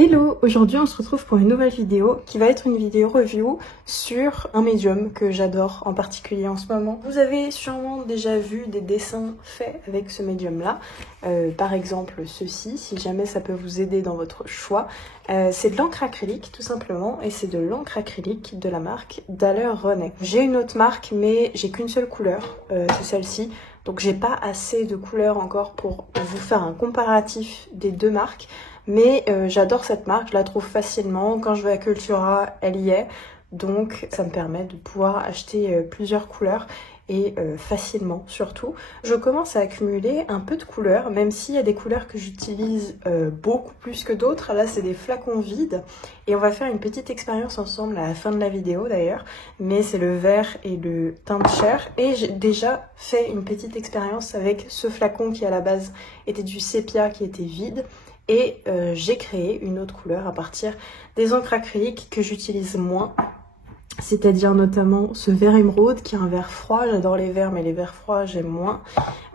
Hello, aujourd'hui on se retrouve pour une nouvelle vidéo qui va être une vidéo review sur un médium que j'adore en particulier en ce moment. Vous avez sûrement déjà vu des dessins faits avec ce médium là, par exemple ceci, si jamais ça peut vous aider dans votre choix. C'est de l'encre acrylique tout simplement et c'est de l'encre acrylique de la marque Daler Rowney. J'ai une autre marque mais j'ai qu'une seule couleur, c'est celle-ci. Donc j'ai pas assez de couleurs encore pour vous faire un comparatif des deux marques. Mais j'adore cette marque, je la trouve facilement. Quand je vais à Cultura, elle y est. Donc ça me permet de pouvoir acheter plusieurs couleurs et facilement surtout. Je commence à accumuler un peu de couleurs, même s'il y a des couleurs que j'utilise beaucoup plus que d'autres. Là c'est des flacons vides et on va faire une petite expérience ensemble à la fin de la vidéo d'ailleurs. Mais c'est le vert et le teint de chair. Et j'ai déjà fait une petite expérience avec ce flacon qui à la base était du sépia qui était vide. Et j'ai créé une autre couleur à partir des encres acryliques que j'utilise moins. C'est-à-dire notamment ce vert émeraude qui est un vert froid. J'adore les verts mais les verts froids j'aime moins.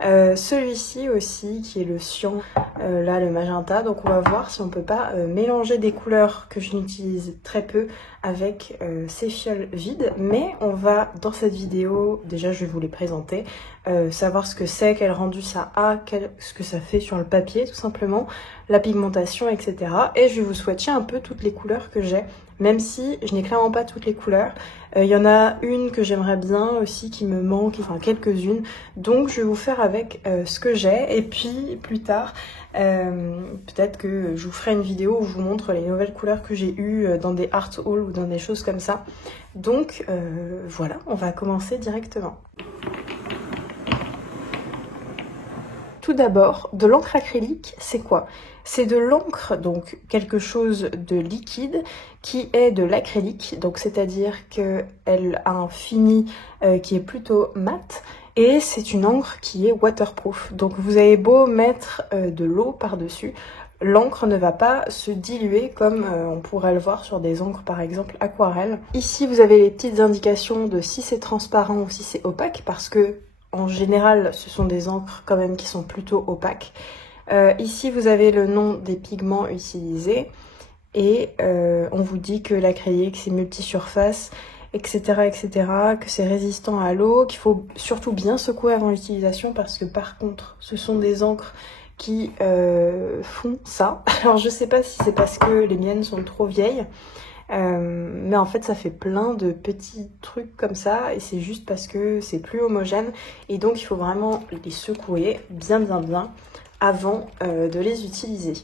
Celui-ci aussi qui est le cyan, là le magenta. Donc on va voir si on peut pas mélanger des couleurs que je n'utilise très peu avec ces fioles vides. Mais on va dans cette vidéo, déjà je vais vous les présenter, savoir ce que c'est, quel rendu ça a, ce que ça fait sur le papier tout simplement, la pigmentation etc. Et je vais vous swatcher un peu toutes les couleurs que j'ai. Même si je n'ai clairement pas toutes les couleurs. Il y en a une que j'aimerais bien aussi qui me manque, enfin quelques-unes. Donc je vais vous faire avec ce que j'ai. Et puis plus tard, peut-être que je vous ferai une vidéo où je vous montre les nouvelles couleurs que j'ai eues dans des art hauls ou dans des choses comme ça. Donc voilà, on va commencer directement. Tout d'abord, de l'encre acrylique, c'est quoi? C'est de l'encre, donc quelque chose de liquide, qui est de l'acrylique, donc c'est-à-dire qu'elle a un fini qui est plutôt mat, et c'est une encre qui est waterproof. Donc vous avez beau mettre de l'eau par-dessus, l'encre ne va pas se diluer comme on pourrait le voir sur des encres par exemple aquarelle. Ici vous avez les petites indications de si c'est transparent ou si c'est opaque, parce que en général, ce sont des encres quand même qui sont plutôt opaques. Ici, vous avez le nom des pigments utilisés et on vous dit que l'acrylique, c'est multisurface, etc., etc., que c'est résistant à l'eau, qu'il faut surtout bien secouer avant l'utilisation parce que par contre, ce sont des encres qui font ça. Alors, je sais pas si c'est parce que les miennes sont trop vieilles, mais en fait ça fait plein de petits trucs comme ça et c'est juste parce que c'est plus homogène et donc il faut vraiment les secouer bien avant de les utiliser.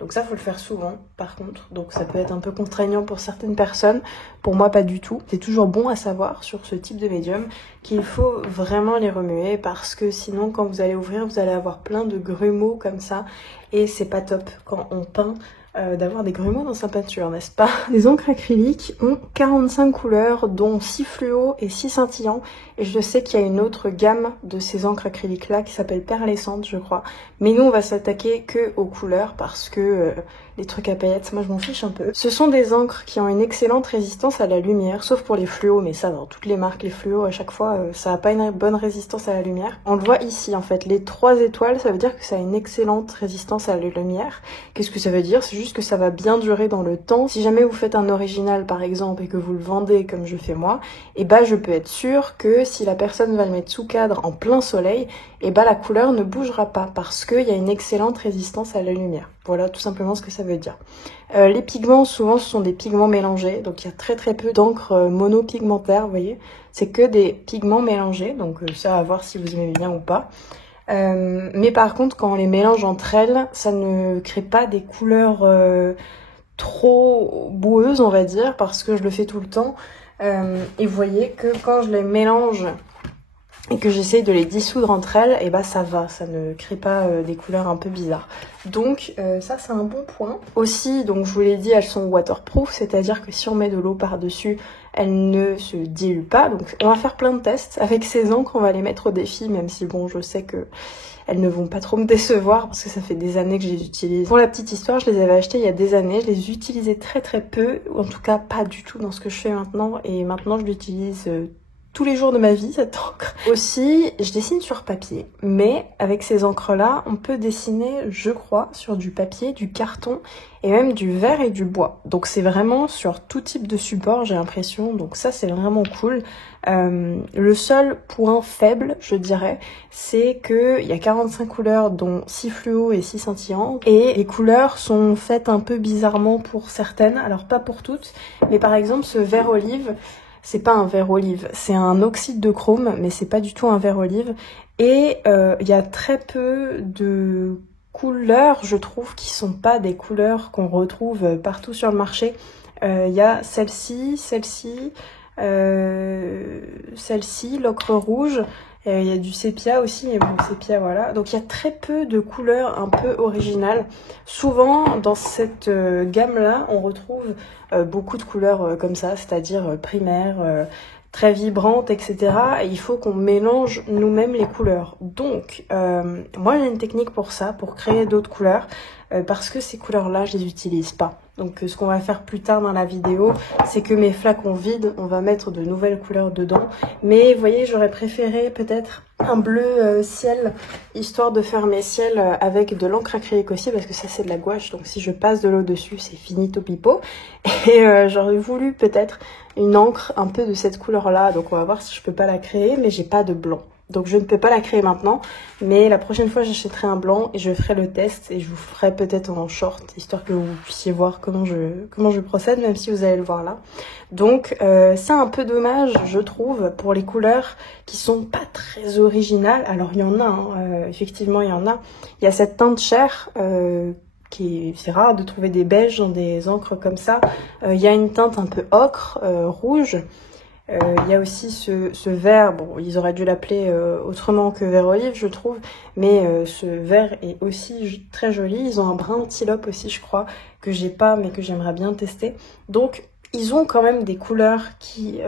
Donc ça faut le faire souvent par contre, donc ça peut être un peu contraignant pour certaines personnes, pour moi pas du tout. C'est toujours bon à savoir sur ce type de médium qu'il faut vraiment les remuer parce que sinon quand vous allez ouvrir vous allez avoir plein de grumeaux comme ça et c'est pas top quand on peint d'avoir des grumeaux dans sa peinture, n'est-ce pas? Les encres acryliques ont 45 couleurs, dont 6 fluo et 6 scintillants. Et je sais qu'il y a une autre gamme de ces encres acryliques-là qui s'appelle Perlescente, je crois. Mais nous, on va s'attaquer que aux couleurs parce que les trucs à paillettes, moi je m'en fiche un peu. Ce sont des encres qui ont une excellente résistance à la lumière, sauf pour les fluos, mais ça dans toutes les marques, les fluos, à chaque fois, ça n'a pas une bonne résistance à la lumière. On le voit ici, en fait, les 3 étoiles, ça veut dire que ça a une excellente résistance à la lumière. Qu'est-ce que ça veut dire? C'est juste que ça va bien durer dans le temps. Si jamais vous faites un original par exemple et que vous le vendez comme je fais moi, et bah je peux être sûre que si la personne va le mettre sous cadre en plein soleil, et bah la couleur ne bougera pas parce qu'il y a une excellente résistance à la lumière. Voilà tout simplement ce que ça veut dire. Les pigments souvent ce sont des pigments mélangés, donc il y a très peu d'encre monopigmentaire, vous voyez. C'est que des pigments mélangés, donc ça à voir si vous aimez bien ou pas. Mais par contre quand on les mélange entre elles, ça ne crée pas des couleurs trop boueuses on va dire, parce que je le fais tout le temps. Et vous voyez que quand je les mélange et que j'essaye de les dissoudre entre elles, et bah ça va, ça ne crée pas des couleurs un peu bizarres. Donc ça c'est un bon point. Aussi, donc je vous l'ai dit, elles sont waterproof, c'est-à-dire que si on met de l'eau par-dessus, elles ne se diluent pas. Donc on va faire plein de tests avec ces encres, on va les mettre au défi, même si bon je sais que elles ne vont pas trop me décevoir parce que ça fait des années que je les utilise. Pour la petite histoire, je les avais achetées il y a des années, je les utilisais très peu, ou en tout cas pas du tout dans ce que je fais maintenant, et maintenant je l'utilise tous les jours de ma vie, cette encre. Aussi, je dessine sur papier, mais avec ces encres-là, on peut dessiner, je crois, sur du papier, du carton et même du verre et du bois. Donc c'est vraiment sur tout type de support, j'ai l'impression, donc ça c'est vraiment cool. Le seul point faible, je dirais, c'est qu'il y a 45 couleurs, dont 6 fluo et 6 scintillantes, et les couleurs sont faites un peu bizarrement pour certaines, alors pas pour toutes, mais par exemple ce vert olive, c'est pas un vert olive, c'est un oxyde de chrome, mais c'est pas du tout un vert olive. Et il y a très peu de couleurs, je trouve, qui sont pas des couleurs qu'on retrouve partout sur le marché. Il y a celle-ci, celle-ci, l'ocre rouge. Il y a du sépia aussi, mais bon, sépia, voilà. Donc il y a très peu de couleurs un peu originales. Souvent, dans cette gamme-là, on retrouve beaucoup de couleurs comme ça, c'est-à-dire primaires, très vibrantes, etc. Et il faut qu'on mélange nous-mêmes les couleurs. Donc, moi j'ai une technique pour ça, pour créer d'autres couleurs, parce que ces couleurs-là, je les utilise pas. Donc ce qu'on va faire plus tard dans la vidéo, c'est que mes flacons vides, on va mettre de nouvelles couleurs dedans. Mais vous voyez, j'aurais préféré peut-être un bleu ciel, histoire de faire mes ciels avec de l'encre acrylique aussi, parce que ça c'est de la gouache, donc si je passe de l'eau dessus, c'est finito pipo. Et j'aurais voulu peut-être une encre un peu de cette couleur-là, donc on va voir si je peux pas la créer, mais j'ai pas de blanc. Donc je ne peux pas la créer maintenant, mais la prochaine fois j'achèterai un blanc et je ferai le test et je vous ferai peut-être en short, histoire que vous puissiez voir comment je procède, même si vous allez le voir là. Donc c'est un peu dommage, je trouve, pour les couleurs qui sont pas très originales. Alors il y en a, hein, effectivement il y en a. Il y a cette teinte chair, c'est rare de trouver des beiges dans des encres comme ça. Il y a une teinte un peu ocre, rouge. Il y a aussi ce vert, bon ils auraient dû l'appeler autrement que vert olive je trouve, mais ce vert est aussi très joli. Ils ont un brun antilope aussi je crois, que j'ai pas mais que j'aimerais bien tester. Donc ils ont quand même des couleurs qui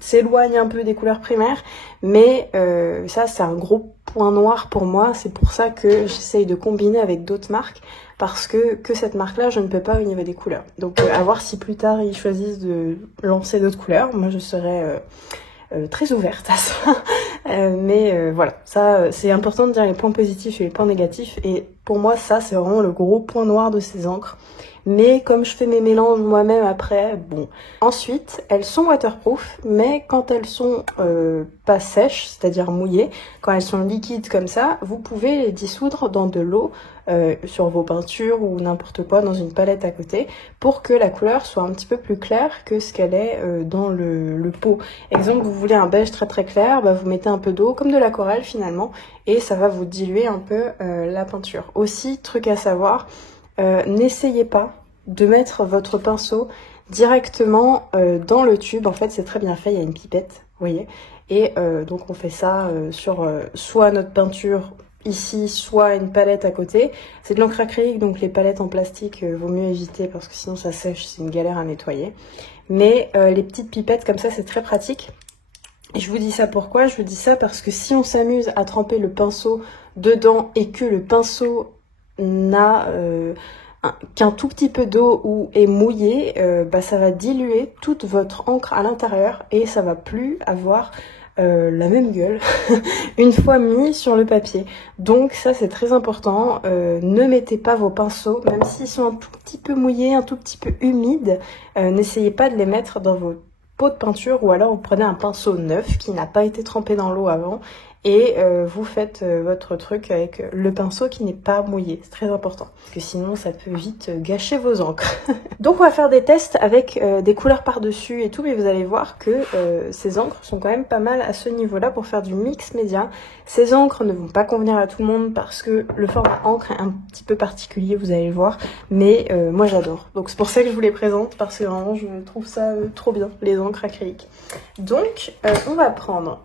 s'éloignent un peu des couleurs primaires, mais ça c'est un gros point noir pour moi. C'est pour ça que j'essaye de combiner avec d'autres marques, parce que cette marque-là, je ne peux pas au niveau des couleurs. Donc à voir si plus tard ils choisissent de lancer d'autres couleurs. Moi je serais très ouverte à ça. Mais voilà, ça c'est important de dire les points positifs et les points négatifs. Et pour moi ça c'est vraiment le gros point noir de ces encres. Mais comme je fais mes mélanges moi-même après, bon. Ensuite, elles sont waterproof, mais quand elles sont pas sèches, c'est-à-dire mouillées, quand elles sont liquides comme ça, vous pouvez les dissoudre dans de l'eau sur vos peintures ou n'importe quoi, dans une palette à côté, pour que la couleur soit un petit peu plus claire que ce qu'elle est dans le pot. Exemple, vous voulez un beige très très clair, bah, vous mettez un peu d'eau, comme de l'aquarelle finalement, et ça va vous diluer un peu la peinture. Aussi, truc à savoir, n'essayez pas de mettre votre pinceau directement dans le tube. En fait c'est très bien fait, il y a une pipette, vous voyez, et donc on fait ça sur soit notre peinture ici, soit une palette à côté. C'est de l'encre acrylique, donc les palettes en plastique vaut mieux éviter parce que sinon ça sèche, c'est une galère à nettoyer. Mais les petites pipettes comme ça c'est très pratique. Et je vous dis ça pourquoi? Je vous dis ça parce que si on s'amuse à tremper le pinceau dedans et que le pinceau n'a qu'un tout petit peu d'eau ou est mouillé, bah, ça va diluer toute votre encre à l'intérieur et ça va plus avoir la même gueule une fois mis sur le papier. Donc ça c'est très important, ne mettez pas vos pinceaux, même s'ils sont un tout petit peu mouillés, un tout petit peu humides, n'essayez pas de les mettre dans vos pots de peinture, ou alors vous prenez un pinceau neuf qui n'a pas été trempé dans l'eau avant et vous faites votre truc avec le pinceau qui n'est pas mouillé. C'est très important, parce que sinon ça peut vite gâcher vos encres. Donc on va faire des tests avec des couleurs par-dessus et tout, mais vous allez voir que ces encres sont quand même pas mal à ce niveau-là pour faire du mix média. Ces encres ne vont pas convenir à tout le monde parce que le format encre est un petit peu particulier, vous allez le voir, mais moi j'adore. Donc c'est pour ça que je vous les présente, parce que vraiment je trouve ça trop bien, les encres acryliques. Donc on va prendre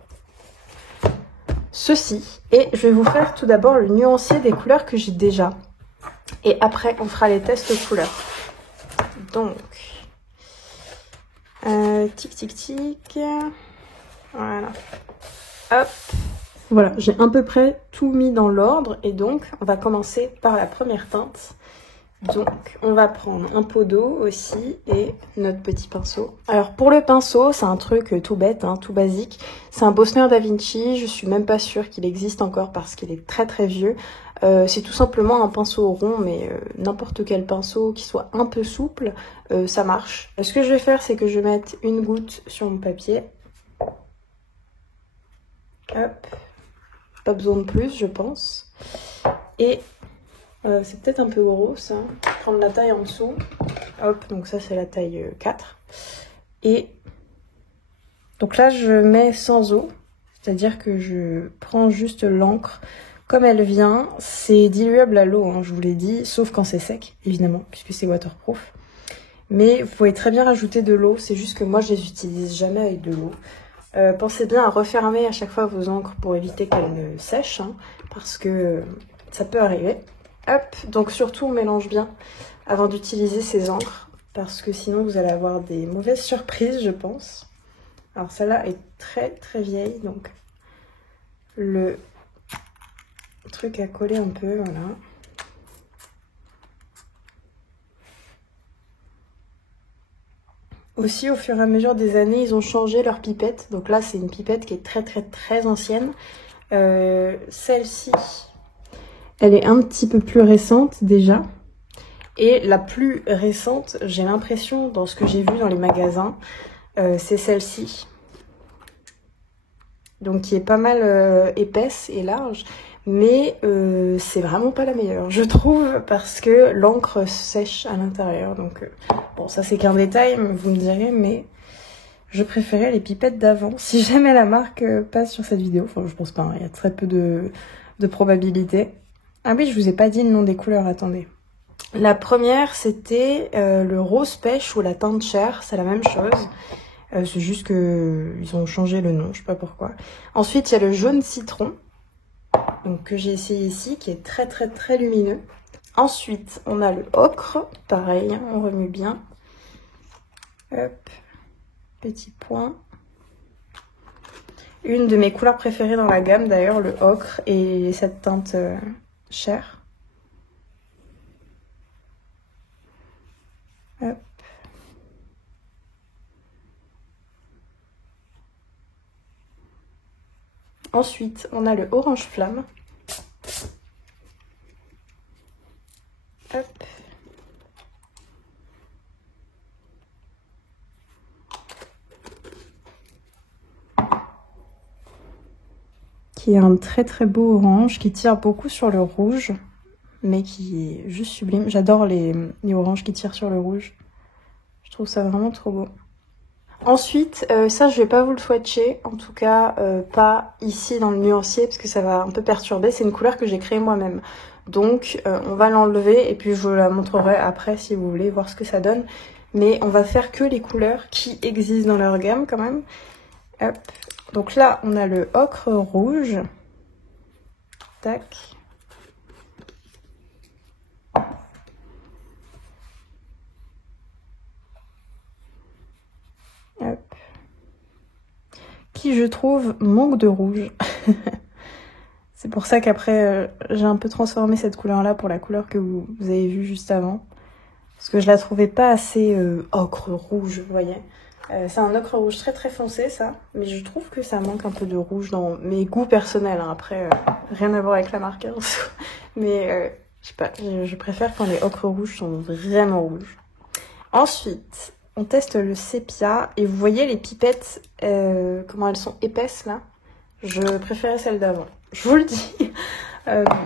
ceci, et je vais vous faire tout d'abord le nuancier des couleurs que j'ai déjà, et après on fera les tests couleurs. Donc tic tic tic, voilà, hop, voilà, j'ai à peu près tout mis dans l'ordre, et donc on va commencer par la première teinte Donc, on va prendre un pot d'eau aussi et notre petit pinceau. Alors, pour le pinceau, c'est un truc tout bête, hein, tout basique. C'est un Bosner Da Vinci. Je suis même pas sûre qu'il existe encore parce qu'il est très très vieux. C'est tout simplement un pinceau rond, mais n'importe quel pinceau qui soit un peu souple, ça marche. Ce que je vais faire, c'est que je vais mettre une goutte sur mon papier. Hop. Pas besoin de plus, je pense. Et... c'est peut-être un peu gros ça. Prendre la taille en dessous. Hop, donc ça c'est la taille 4. Et donc là je mets sans eau. C'est-à-dire que je prends juste l'encre comme elle vient. C'est diluable à l'eau, hein, je vous l'ai dit. Sauf quand c'est sec, évidemment, puisque c'est waterproof. Mais vous pouvez très bien rajouter de l'eau. C'est juste que moi je les utilise jamais avec de l'eau. Pensez bien à refermer à chaque fois vos encres pour éviter qu'elles ne sèchent. Hein, parce que ça peut arriver. Hop, donc surtout on mélange bien avant d'utiliser ces encres parce que sinon vous allez avoir des mauvaises surprises, je pense. Alors celle-là est très très vieille, donc le truc à coller un peu, voilà. Aussi, au fur et à mesure des années, ils ont changé leur pipette. Donc là, c'est une pipette qui est très très très ancienne. Celle-ci... elle est un petit peu plus récente déjà. Et la plus récente, j'ai l'impression, dans ce que j'ai vu dans les magasins, c'est celle-ci. Donc qui est pas mal épaisse et large. Mais c'est vraiment pas la meilleure, je trouve, parce que l'encre sèche à l'intérieur. Donc bon, ça c'est qu'un détail, vous me direz, mais je préférais les pipettes d'avant. Si jamais la marque passe sur cette vidéo, enfin je pense pas, hein, il y a très peu de probabilité. Ah oui, je vous ai pas dit le nom des couleurs, attendez. La première, c'était le rose pêche ou la teinte chair, c'est la même chose. C'est juste que ils ont changé le nom, je sais pas pourquoi. Ensuite, il y a le jaune citron, donc, que j'ai essayé ici, qui est très très très lumineux. Ensuite, on a le ocre, pareil, hein, on remue bien. Hop, petit point. Une de mes couleurs préférées dans la gamme, d'ailleurs, le ocre et cette teinte chair. Hop. Ensuite, on a le orange flamme. Hop. Qui est un très très beau orange, qui tire beaucoup sur le rouge, mais qui est juste sublime. J'adore les oranges qui tirent sur le rouge. Je trouve ça vraiment trop beau. Ensuite, ça je vais pas vous le swatcher, en tout cas pas ici dans le nuancier parce que ça va un peu perturber. C'est une couleur que j'ai créée moi-même. Donc on va l'enlever et puis je vous la montrerai après si vous voulez voir ce que ça donne. Mais on va faire que les couleurs qui existent dans leur gamme quand même. Hop. Donc là on a le ocre rouge. Tac. Hop. Qui je trouve manque de rouge. C'est pour ça qu'après j'ai un peu transformé cette couleur là pour la couleur que vous avez vue juste avant. Parce que je la trouvais pas assez ocre rouge, vous voyez. C'est un ocre rouge très très foncé ça. Mais je trouve que ça manque un peu de rouge dans mes goûts personnels. Hein. Après, rien à voir avec la marque. Hein. Mais je sais pas, je préfère quand les ocres rouges sont vraiment rouges. Ensuite... on teste le sépia et vous voyez les pipettes, comment elles sont épaisses là. Je préférais celles d'avant, je vous le dis.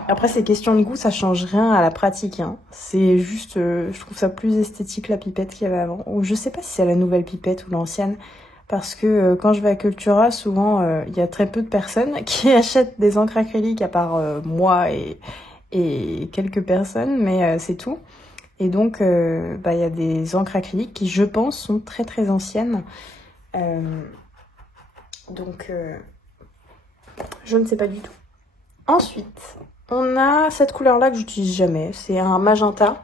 Après c'est question de goût, ça change rien à la pratique. Hein. C'est juste, je trouve ça plus esthétique la pipette qu'il y avait avant. Ou je sais pas si c'est la nouvelle pipette ou l'ancienne. Parce que quand je vais à Cultura, souvent il y a très peu de personnes qui achètent des encres acryliques à part moi et quelques personnes, mais c'est tout. Et donc, il y a des encres acryliques qui, je pense, sont très très anciennes. Donc, je ne sais pas du tout. Ensuite, on a cette couleur-là que j'utilise jamais. C'est un magenta.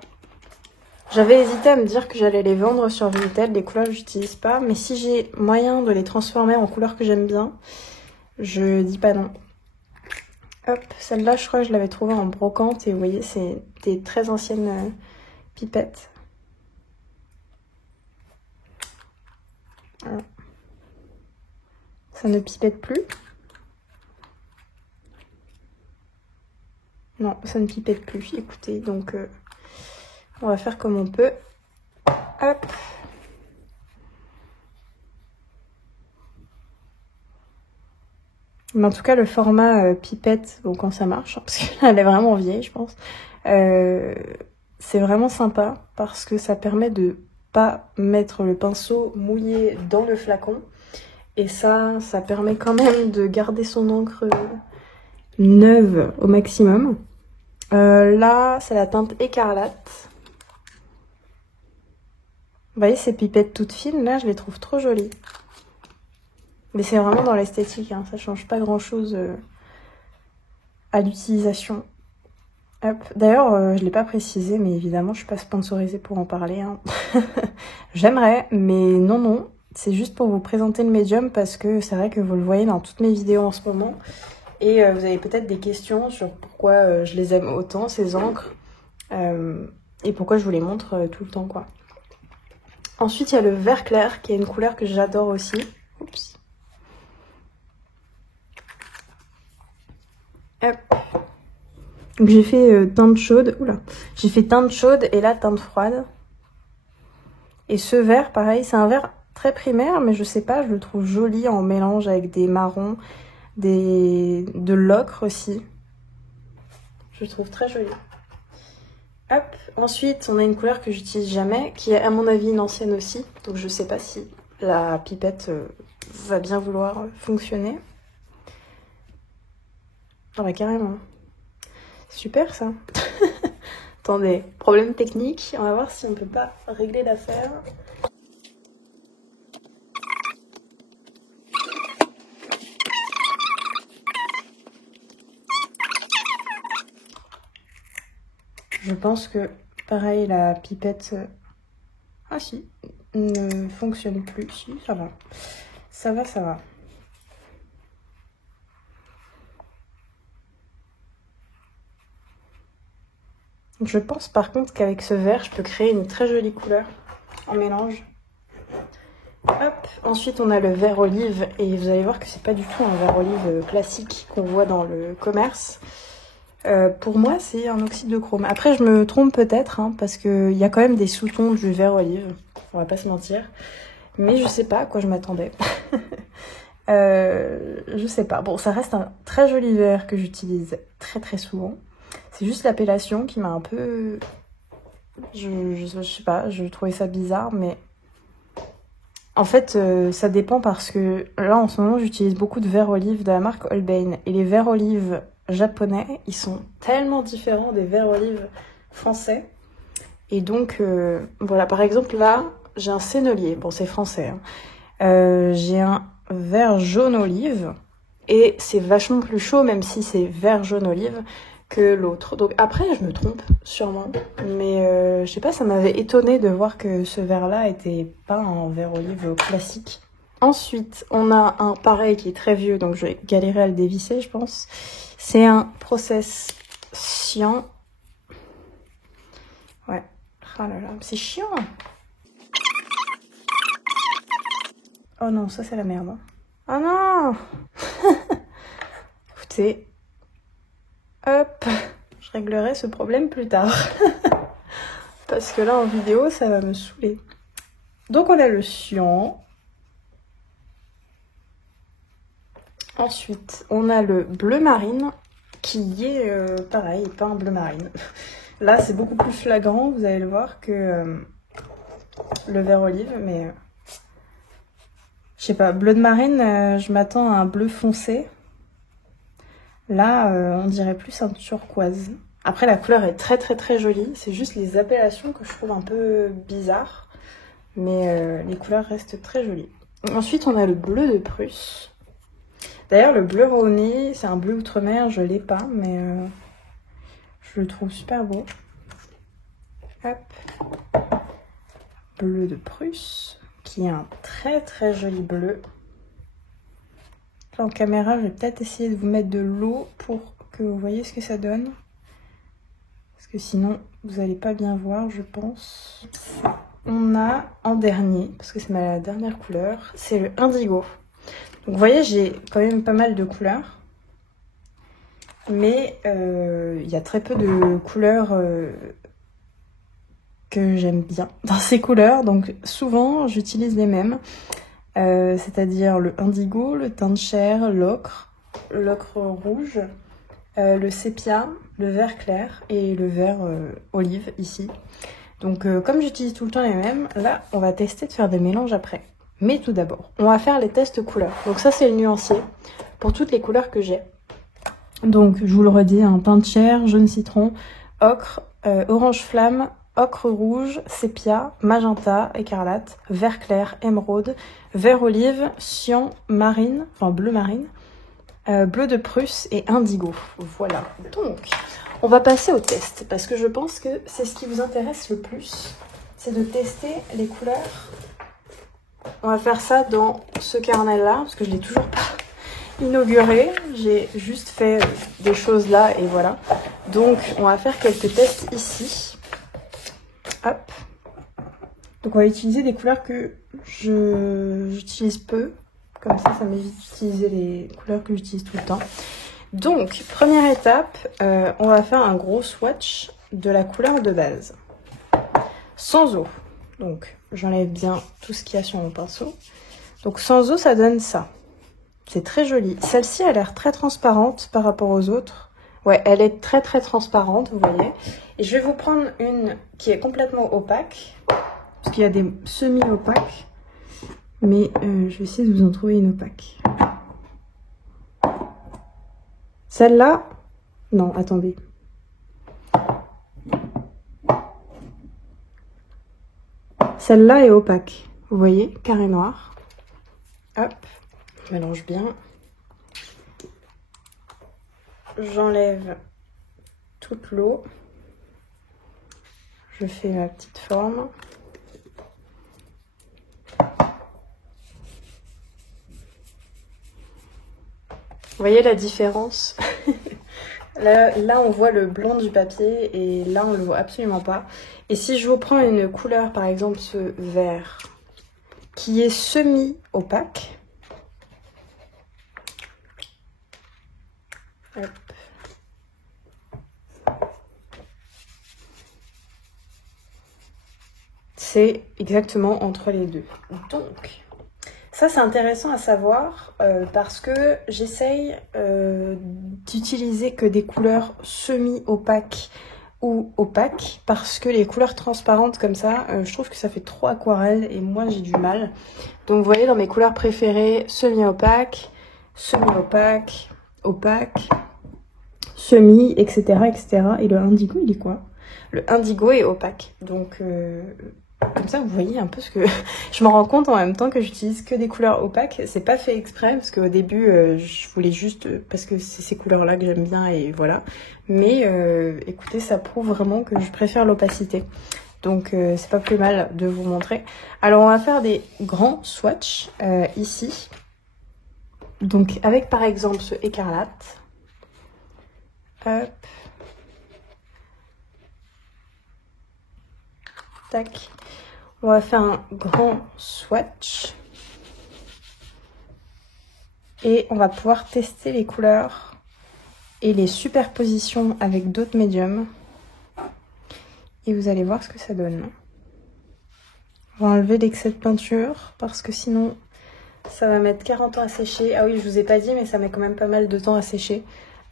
J'avais hésité à me dire que j'allais les vendre sur Vinted, des couleurs que j'utilise pas. Mais si j'ai moyen de les transformer en couleurs que j'aime bien, je dis pas non. Hop, celle-là, je crois que je l'avais trouvée en brocante. Et vous voyez, c'est des très anciennes... pipette. Voilà. Ça ne pipette plus. Non, ça ne pipette plus. Écoutez, donc on va faire comme on peut. Hop. Mais en tout cas, le format pipette, bon, quand ça marche, hein, parce qu'elle est vraiment vieille, je pense, c'est vraiment sympa parce que ça permet de pas mettre le pinceau mouillé dans le flacon. Et ça permet quand même de garder son encre neuve au maximum. Là, c'est la teinte écarlate. Vous voyez ces pipettes toutes fines, là, je les trouve trop jolies. Mais c'est vraiment dans l'esthétique, hein, ça change pas grand-chose à l'utilisation. D'ailleurs, je l'ai pas précisé, mais évidemment, je suis pas sponsorisée pour en parler. Hein. J'aimerais, mais non. C'est juste pour vous présenter le médium parce que c'est vrai que vous le voyez dans toutes mes vidéos en ce moment. Et vous avez peut-être des questions sur pourquoi je les aime autant, ces encres. Et pourquoi je vous les montre tout le temps, quoi. Ensuite, il y a le vert clair, qui est une couleur que j'adore aussi. Oups. Hop. Donc j'ai fait teinte chaude. Oula. J'ai fait teinte chaude et là, teinte froide. Et ce vert, pareil, c'est un vert très primaire, mais je sais pas, je le trouve joli en mélange avec des marrons, de l'ocre aussi. Je le trouve très joli. Hop, ensuite on a une couleur que j'utilise jamais, qui est à mon avis une ancienne aussi, donc je sais pas si la pipette va bien vouloir fonctionner. Ah bah carrément. Super ça. Attendez, problème technique, on va voir si on peut pas régler l'affaire. Je pense que, pareil, la pipette... Ah si, ne fonctionne plus. Si, ça va. Ça va. Je pense par contre qu'avec ce vert, je peux créer une très jolie couleur en mélange. Hop. Ensuite, on a le vert olive. Et vous allez voir que c'est pas du tout un vert olive classique qu'on voit dans le commerce. Pour moi, c'est un oxyde de chrome. Après, je me trompe peut-être, hein, parce qu'il y a quand même des sous-tons du vert olive. On va pas se mentir. Mais je sais pas à quoi je m'attendais. Je sais pas. Bon, ça reste un très joli vert que j'utilise très souvent. C'est juste l'appellation qui m'a un peu... Je sais pas, je trouvais ça bizarre, mais... En fait, ça dépend parce que là, en ce moment, j'utilise beaucoup de verre olive de la marque Holbein. Et les verres olives japonais, ils sont tellement différents des verres olives français. Et donc, voilà, par exemple, là, j'ai un sénelier. Bon, c'est français. Hein. J'ai un vert jaune olive. Et c'est vachement plus chaud, même si c'est vert jaune olive, que l'autre. Donc après, je me trompe, sûrement. Mais je sais pas, ça m'avait étonnée de voir que ce vert-là était pas un vert olive classique. Ensuite, on a un pareil qui est très vieux, donc je vais galérer à le dévisser, je pense. C'est un Process Cyan. Ouais. Oh là là, c'est chiant. Oh non, ça c'est la merde. Oh non. Écoutez, hop, je réglerai ce problème plus tard. Parce que là, en vidéo, ça va me saouler. Donc, on a le cyan. Ensuite, on a le bleu marine, qui est pareil, pas un bleu marine. Là, c'est beaucoup plus flagrant, vous allez le voir, que le vert olive, mais... je sais pas, bleu de marine, je m'attends à un bleu foncé. Là, on dirait plus un turquoise. Après, la couleur est très jolie. C'est juste les appellations que je trouve un peu bizarres. Mais les couleurs restent très jolies. Ensuite, on a le bleu de Prusse. D'ailleurs, le bleu Rhône, c'est un bleu outre-mer. Je l'ai pas, mais je le trouve super beau. Hop. Bleu de Prusse, qui est un très joli bleu. En caméra, je vais peut-être essayer de vous mettre de l'eau pour que vous voyez ce que ça donne. Parce que sinon vous n'allez pas bien voir, je pense. On a en dernier, parce que c'est ma dernière couleur, c'est le indigo. Donc vous voyez, j'ai quand même pas mal de couleurs. Mais il y a très peu de couleurs que j'aime bien dans ces couleurs. Donc souvent, j'utilise les mêmes. C'est-à-dire le indigo, le teint de chair, l'ocre rouge, le sépia, le vert clair et le vert olive ici. Donc comme j'utilise tout le temps les mêmes, là on va tester de faire des mélanges après. Mais tout d'abord, on va faire les tests couleurs. Donc ça c'est le nuancier pour toutes les couleurs que j'ai. Donc je vous le redis, un teint de chair, jaune citron, ocre, orange flamme, ocre rouge, sépia, magenta, écarlate, vert clair, émeraude, vert olive, cyan, marine, enfin bleu marine, bleu de Prusse et indigo. Voilà. Donc, on va passer au test parce que je pense que c'est ce qui vous intéresse le plus, c'est de tester les couleurs. On va faire ça dans ce carnet-là parce que je l'ai toujours pas inauguré. J'ai juste fait des choses là et voilà. Donc, on va faire quelques tests ici. Hop. Donc, on va utiliser des couleurs que j'utilise peu. Comme ça m'évite d'utiliser les couleurs que j'utilise tout le temps. Donc, première étape, on va faire un gros swatch de la couleur de base. Sans eau. Donc, j'enlève bien tout ce qu'il y a sur mon pinceau. Donc, sans eau, ça donne ça. C'est très joli. Celle-ci a l'air très transparente par rapport aux autres. Ouais, elle est très très transparente, vous voyez. Et je vais vous prendre une qui est complètement opaque. Parce qu'il y a des semi-opaques. Mais je vais essayer de vous en trouver une opaque. Celle-là, non, attendez. Celle-là est opaque. Vous voyez, carré noir. Hop, je mélange bien. J'enlève toute l'eau. Je fais ma petite forme. Vous voyez la différence? Là, on voit le blanc du papier et là, on le voit absolument pas. Et si je vous prends une couleur, par exemple ce vert, qui est semi-opaque. C'est exactement entre les deux. Donc, ça c'est intéressant à savoir parce que j'essaye d'utiliser que des couleurs semi-opaques ou opaques parce que les couleurs transparentes comme ça, je trouve que ça fait trop aquarelle et moi j'ai du mal. Donc vous voyez dans mes couleurs préférées, semi-opaque, semi-opaque, opaque, semi, etc., etc. Et le indigo il est quoi? Le indigo est opaque. Donc comme ça, vous voyez un peu ce que... Je me rends compte en même temps que j'utilise que des couleurs opaques. C'est pas fait exprès, parce qu'au début, je voulais juste... Parce que c'est ces couleurs-là que j'aime bien, et voilà. Mais écoutez, ça prouve vraiment que je préfère l'opacité. Donc, c'est pas plus mal de vous montrer. Alors, on va faire des grands swatchs ici. Donc, avec par exemple ce écarlate. Hop. Tac. On va faire un grand swatch. Et on va pouvoir tester les couleurs et les superpositions avec d'autres médiums. Et vous allez voir ce que ça donne. On va enlever l'excès de peinture parce que sinon ça va mettre 40 ans à sécher. Ah oui, je vous ai pas dit, mais ça met quand même pas mal de temps à sécher.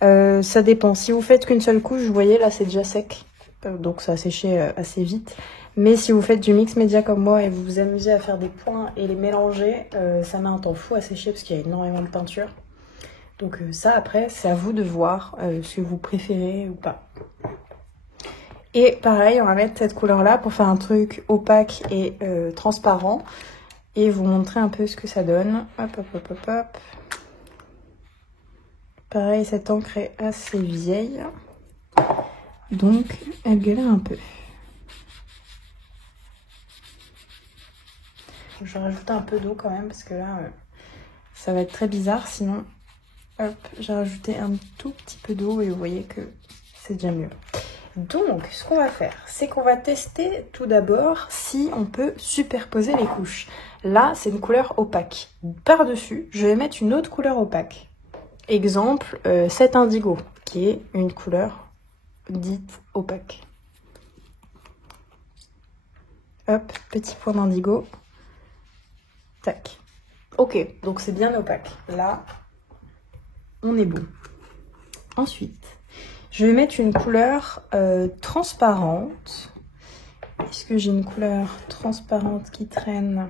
Ça dépend. Si vous faites qu'une seule couche, vous voyez là c'est déjà sec. Donc ça a séché assez vite. Mais si vous faites du mix média comme moi et vous vous amusez à faire des points et les mélanger, ça met un temps fou à sécher parce qu'il y a énormément de peinture. Donc ça après, c'est à vous de voir ce que vous préférez ou pas. Et pareil, on va mettre cette couleur-là pour faire un truc opaque et transparent. Et vous montrer un peu ce que ça donne. Hop, hop, hop, hop, hop. Pareil, cette encre est assez vieille. Donc, elle galère un peu. Je vais rajouter un peu d'eau quand même parce que là, ça va être très bizarre. Sinon, hop, j'ai rajouté un tout petit peu d'eau et vous voyez que c'est déjà mieux. Donc, ce qu'on va faire, c'est qu'on va tester tout d'abord si on peut superposer les couches. Là, c'est une couleur opaque. Par-dessus, je vais mettre une autre couleur opaque. Exemple, cet indigo, qui est une couleur dite opaque. Hop, petit point d'indigo. Tac. Ok, donc c'est bien opaque. Là, on est bon. Ensuite, je vais mettre une couleur transparente. Est-ce que j'ai une couleur transparente qui traîne?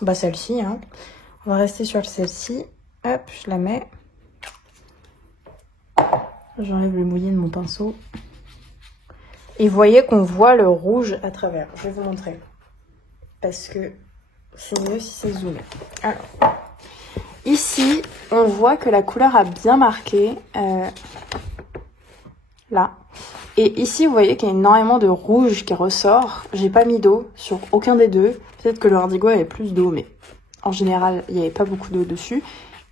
Bah celle-ci, hein. On va rester sur celle-ci. Hop, je la mets. J'enlève le mouillé de mon pinceau. Et vous voyez qu'on voit le rouge à travers. Je vais vous montrer. Parce que c'est mieux si c'est zoomé. Alors, ici, on voit que la couleur a bien marqué. Là. Et ici, vous voyez qu'il y a énormément de rouge qui ressort. J'ai pas mis d'eau sur aucun des deux. Peut-être que le indigo avait plus d'eau, mais en général, il n'y avait pas beaucoup d'eau dessus.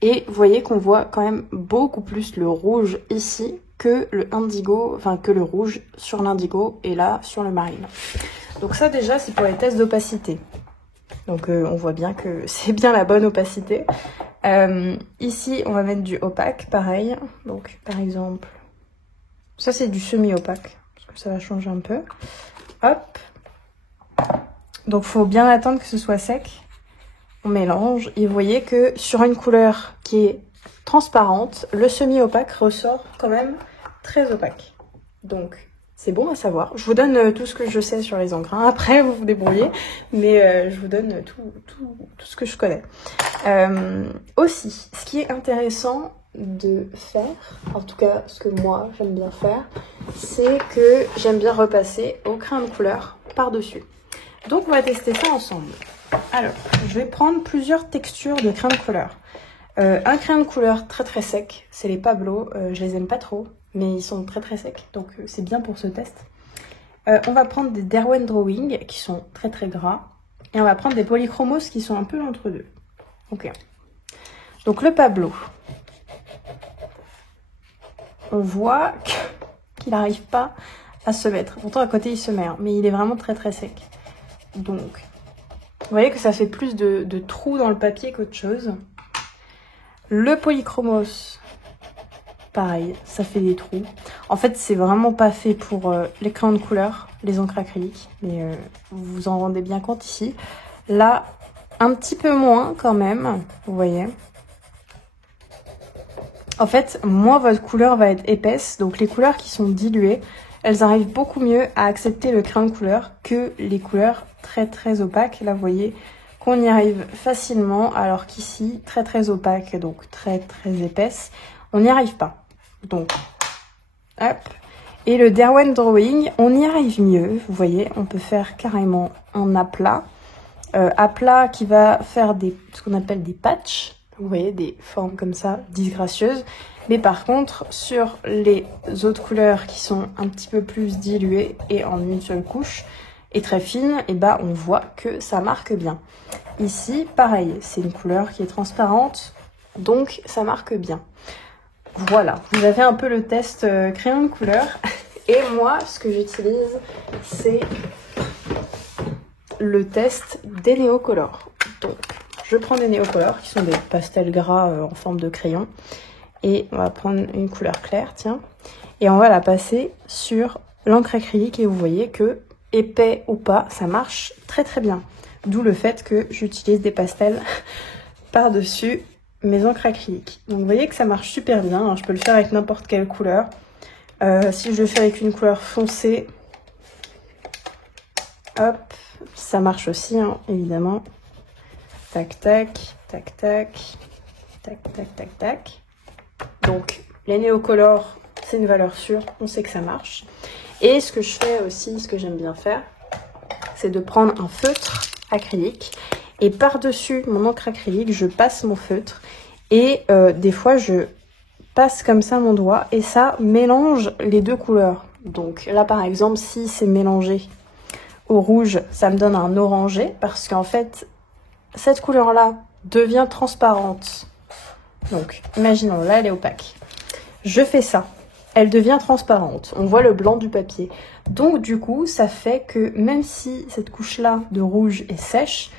Et vous voyez qu'on voit quand même beaucoup plus le rouge ici que le indigo, enfin que le rouge sur l'indigo et là sur le marine. Donc ça déjà, c'est pour les tests d'opacité. Donc on voit bien que c'est bien la bonne opacité. Ici, on va mettre du opaque, pareil. Donc par exemple... Ça, c'est du semi-opaque, parce que ça va changer un peu. Hop. Donc, il faut bien attendre que ce soit sec. On mélange. Et vous voyez que sur une couleur qui est transparente, le semi-opaque ressort quand même très opaque. Donc, c'est bon à savoir. Je vous donne tout ce que je sais sur les engrains. Après, vous vous débrouillez. Mais je vous donne tout ce que je connais. Aussi, ce qui est intéressant de faire, en tout cas ce que moi j'aime bien faire, c'est que j'aime bien repasser au crayon de couleur par-dessus. Donc on va tester ça ensemble. Alors, je vais prendre plusieurs textures de crayon de couleur. Un crayon de couleur très très sec, c'est les Pablo, je les aime pas trop, mais ils sont très très secs, donc c'est bien pour ce test. On va prendre des Derwent Drawing qui sont très très gras, et on va prendre des Polychromos qui sont un peu entre deux. Ok. Donc le Pablo. On voit qu'il n'arrive pas à se mettre. Pourtant, à côté, il se met, hein, mais il est vraiment très très sec. Donc, vous voyez que ça fait plus de trous dans le papier qu'autre chose. Le Polychromos, pareil, ça fait des trous. En fait, c'est vraiment pas fait pour les crayons de couleur, les encres acryliques. Mais vous vous en rendez bien compte ici. Là, un petit peu moins quand même, vous voyez. En fait, moins votre couleur va être épaisse, donc les couleurs qui sont diluées, elles arrivent beaucoup mieux à accepter le crayon de couleur que les couleurs très très opaques. Là, vous voyez qu'on y arrive facilement, alors qu'ici, très très opaque, donc très très épaisse, on n'y arrive pas. Donc, hop. Et le Derwent Drawing, on y arrive mieux, vous voyez, on peut faire carrément un aplat. Aplat qui va faire ce qu'on appelle des patchs. Vous voyez, des formes comme ça, disgracieuses. Mais par contre, sur les autres couleurs qui sont un petit peu plus diluées et en une seule couche et très fine, et bah on voit que ça marque bien. Ici, pareil, c'est une couleur qui est transparente, donc ça marque bien. Voilà, vous avez un peu le test crayon de couleur. Et moi, ce que j'utilise, c'est le test des Neocolor. Donc, je prends des Neocolor qui sont des pastels gras en forme de crayon. Et on va prendre une couleur claire, tiens. Et on va la passer sur l'encre acrylique. Et vous voyez que, épais ou pas, ça marche très très bien. D'où le fait que j'utilise des pastels par-dessus mes encres acryliques. Donc vous voyez que ça marche super bien. Alors, je peux le faire avec n'importe quelle couleur. Si je le fais avec une couleur foncée, hop, ça marche aussi, hein, évidemment. Tac, tac, tac, tac, tac, tac, tac, tac. Donc, les Neocolor, c'est une valeur sûre, on sait que ça marche. Et ce que je fais aussi, ce que j'aime bien faire, c'est de prendre un feutre acrylique. Et par-dessus mon encre acrylique, je passe mon feutre. Et des fois, je passe comme ça mon doigt. Et ça mélange les deux couleurs. Donc là, par exemple, si c'est mélangé au rouge, ça me donne un orangé. Parce qu'en fait, cette couleur-là devient transparente. Donc, imaginons, là, elle est opaque. Je fais ça. elle devient transparente. On voit le blanc du papier. Donc du coup, ça fait que même si cette couche-là de rouge est sèche,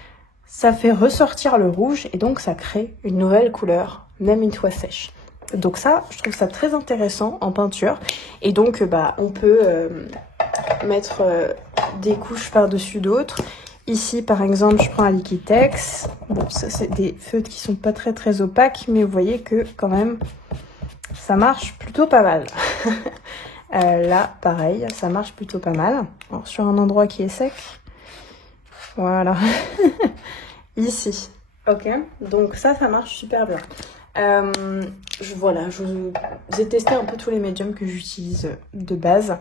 ça fait ressortir le rouge et donc ça crée une nouvelle couleur, même une fois sèche. Donc ça, je trouve ça très intéressant en peinture. Et donc, on peut mettre des couches par-dessus d'autres. Ici, par exemple, je prends un Liquitex. Bon, ça, c'est des feutres qui sont pas très très opaques, mais vous voyez que quand même, ça marche plutôt pas mal. Là, pareil, ça marche plutôt pas mal. Alors, sur un endroit qui est sec. Voilà. Ici. Ok, donc ça marche super bien. Voilà, je vous ai testé un peu tous les médiums que j'utilise de base.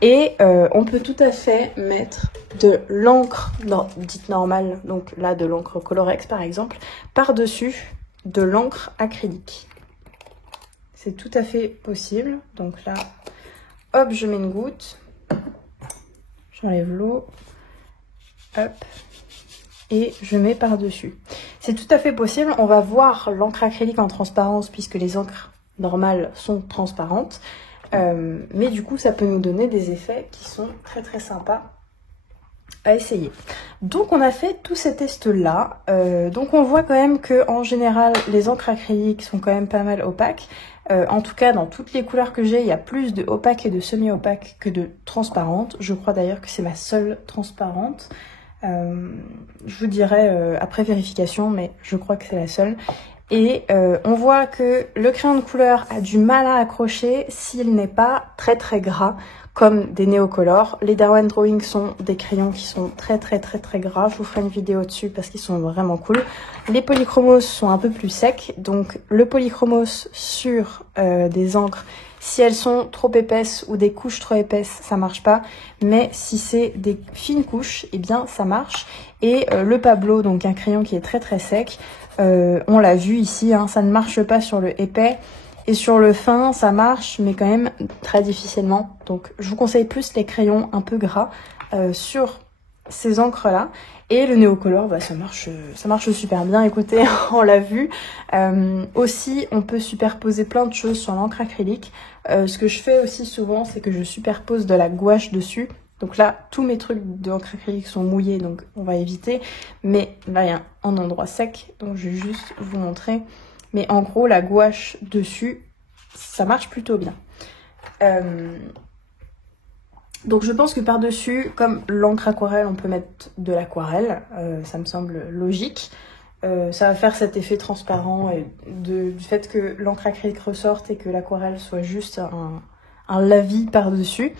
Et on peut tout à fait mettre de l'encre dite normale, donc là de l'encre Colorex par exemple, par-dessus de l'encre acrylique. C'est tout à fait possible. Donc là, hop, je mets une goutte. J'enlève l'eau. Hop. Et je mets par-dessus. C'est tout à fait possible. On va voir l'encre acrylique en transparence puisque les encres normales sont transparentes. Mais du coup, ça peut nous donner des effets qui sont très très sympas à essayer. Donc on a fait tous ces tests-là. Donc on voit quand même que en général, les encres acryliques sont quand même pas mal opaques. En tout cas, dans toutes les couleurs que j'ai, il y a plus de opaques et de semi-opaques que de transparentes. Je crois d'ailleurs que c'est ma seule transparente. Je vous dirai après vérification, mais je crois que c'est la seule. Et on voit que le crayon de couleur a du mal à accrocher s'il n'est pas très très gras, comme des néocolores. Les Derwent Drawing sont des crayons qui sont très très très très gras. Je vous ferai une vidéo dessus parce qu'ils sont vraiment cool. Les polychromos sont un peu plus secs, donc le polychromos sur des encres, si elles sont trop épaisses ou des couches trop épaisses, ça marche pas. Mais si c'est des fines couches, eh bien ça marche. Et le Pablo, donc un crayon qui est très très sec, on l'a vu ici, hein, ça ne marche pas sur le épais. Et sur le fin, ça marche, mais quand même très difficilement. Donc je vous conseille plus les crayons un peu gras sur ces encres-là. Et le néocolore, ça marche super bien, écoutez, on l'a vu. Aussi, on peut superposer plein de choses sur l'encre acrylique. Ce que je fais aussi souvent, c'est que je superpose de la gouache dessus. Donc là, tous mes trucs d'encre acrylique sont mouillés, donc on va éviter. Mais là, il y a un endroit sec, donc je vais juste vous montrer. Mais en gros, la gouache dessus, ça marche plutôt bien. Donc je pense que par-dessus, comme l'encre aquarelle, on peut mettre de l'aquarelle. Ça me semble logique. Ça va faire cet effet transparent et du fait que l'encre acrylique ressorte et que l'aquarelle soit juste un lavis par-dessus.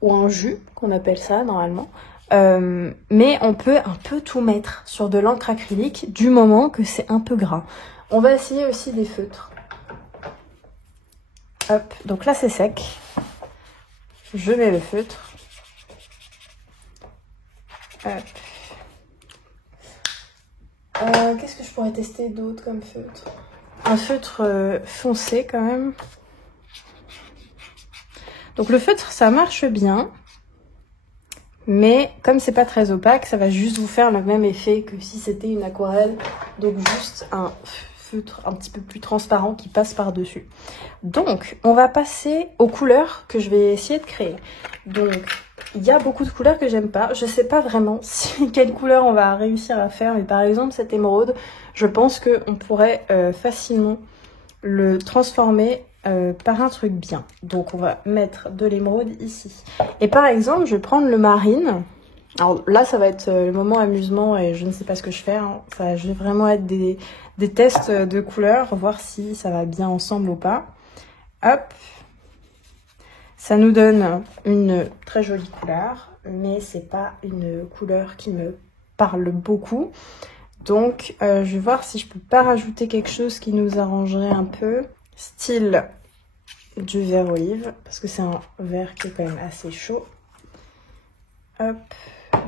Ou un jus, qu'on appelle ça normalement. Mais on peut un peu tout mettre sur de l'encre acrylique du moment que c'est un peu gras. On va essayer aussi des feutres. Hop, donc là c'est sec. Je mets le feutre. Hop. Qu'est-ce que je pourrais tester d'autre comme feutre? Un feutre foncé quand même. Donc le feutre, ça marche bien. Mais comme c'est pas très opaque, ça va juste vous faire le même effet que si c'était une aquarelle. Donc juste un feutre un petit peu plus transparent qui passe par-dessus. Donc, on va passer aux couleurs que je vais essayer de créer. Donc, il y a beaucoup de couleurs que j'aime pas. Je sais pas vraiment quelle couleur on va réussir à faire. Mais par exemple, cet émeraude, je pense qu'on pourrait facilement le transformer par un truc bien. Donc, on va mettre de l'émeraude ici. Et par exemple, je vais prendre le marine. Alors là, ça va être le moment amusement et je ne sais pas ce que je fais. Hein. Je vais vraiment être des tests de couleurs, voir si ça va bien ensemble ou pas. Hop. Ça nous donne une très jolie couleur, mais c'est pas une couleur qui me parle beaucoup. Donc, je vais voir si je peux pas rajouter quelque chose qui nous arrangerait un peu. Style du vert olive, parce que c'est un vert qui est quand même assez chaud. Hop.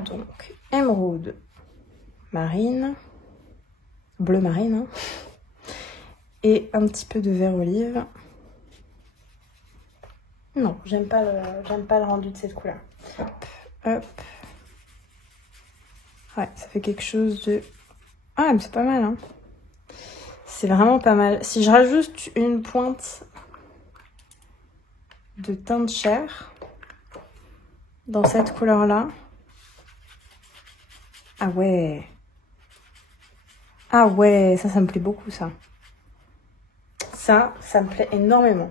Donc, émeraude marine, bleu marine, hein, et un petit peu de vert olive. Non, j'aime pas le rendu de cette couleur. Hop, hop. Ouais, ça fait quelque chose de... Ah, mais c'est pas mal, hein. C'est vraiment pas mal. Si je rajoute une pointe de teinte chair dans cette couleur-là. Ah ouais. Ah ouais, ça me plaît beaucoup ça. Ça me plaît énormément.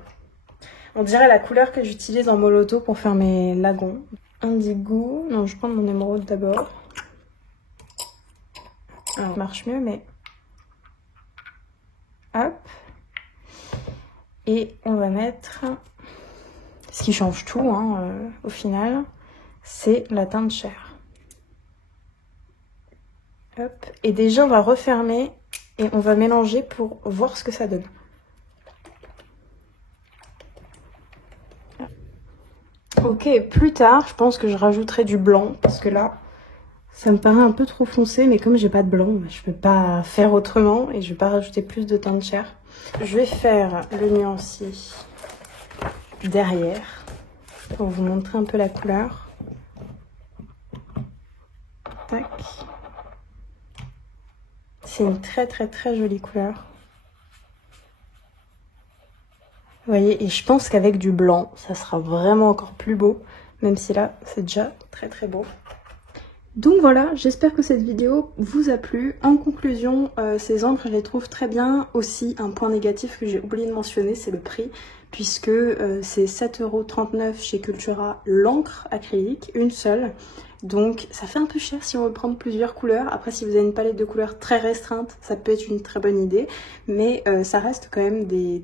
On dirait la couleur que j'utilise en Moloto pour faire mes lagons. Indigo. Non, je prends mon émeraude d'abord. Ça marche mieux, mais... Hop. Et on va mettre... Ce qui change tout, hein, au final, c'est la teinte chair. Hop. Et déjà, on va refermer et on va mélanger pour voir ce que ça donne. Ok, plus tard, je pense que je rajouterai du blanc parce que là, ça me paraît un peu trop foncé, mais comme j'ai pas de blanc, je peux pas faire autrement et je vais pas rajouter plus de teinte chair. Je vais faire le nuancier derrière pour vous montrer un peu la couleur. Tac. C'est une très jolie couleur. Vous voyez, et je pense qu'avec du blanc, ça sera vraiment encore plus beau, même si là, c'est déjà très beau. Donc voilà, j'espère que cette vidéo vous a plu. En conclusion, ces encres, je les trouve très bien. Aussi, un point négatif que j'ai oublié de mentionner, c'est le prix, puisque c'est 7,39 € chez Cultura l'encre acrylique, une seule. Donc ça fait un peu cher si on veut prendre plusieurs couleurs. Après, si vous avez une palette de couleurs très restreinte, ça peut être une très bonne idée. Mais ça reste quand même des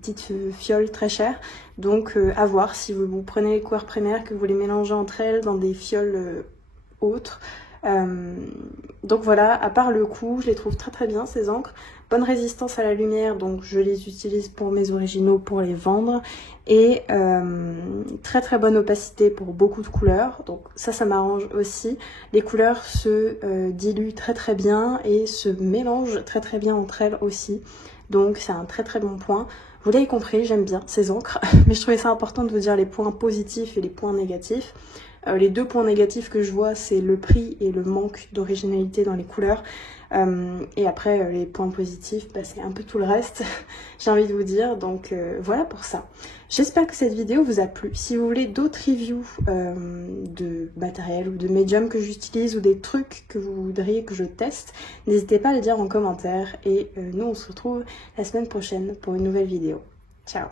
petites fioles très chères. Donc à voir si vous prenez les couleurs primaires, que vous les mélangez entre elles dans des fioles autres. Donc voilà, à part le coup, je les trouve très bien ces encres. Bonne résistance à la lumière, donc je les utilise pour mes originaux pour les vendre. Et très bonne opacité pour beaucoup de couleurs, donc ça m'arrange aussi. Les couleurs se diluent très bien et se mélangent très bien entre elles aussi. Donc c'est un très bon point. Vous l'avez compris, j'aime bien ces encres, mais je trouvais ça important de vous dire les points positifs et les points négatifs. Les deux points négatifs que je vois, c'est le prix et le manque d'originalité dans les couleurs. Et après, les points positifs, bah, c'est un peu tout le reste, j'ai envie de vous dire. Donc voilà pour ça. J'espère que cette vidéo vous a plu. Si vous voulez d'autres reviews de matériel ou de médium que j'utilise ou des trucs que vous voudriez que je teste, n'hésitez pas à le dire en commentaire. Et nous, on se retrouve la semaine prochaine pour une nouvelle vidéo. Ciao!